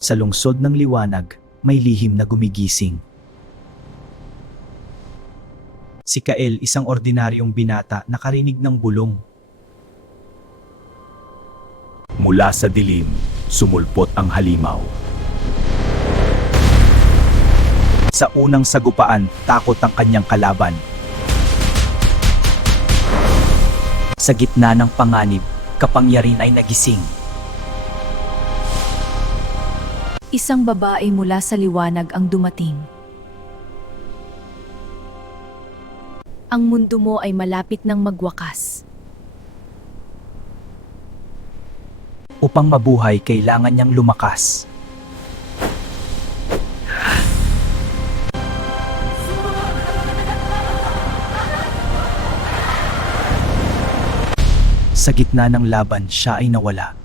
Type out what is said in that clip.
Sa lungsod ng liwanag, may lihim na gumigising. Si Kael, isang ordinaryong binata, nakarinig ng bulong. Mula sa dilim, sumulpot ang halimaw. Sa unang sagupaan, takot ang kanyang kalaban. Sa gitna ng panganib, kapangyarihan ay nagising. Isang babae mula sa liwanag ang dumating. Ang mundo mo ay malapit ng magwakas. Upang mabuhay, kailangan niyang lumakas. Sa gitna ng laban, siya ay nawala.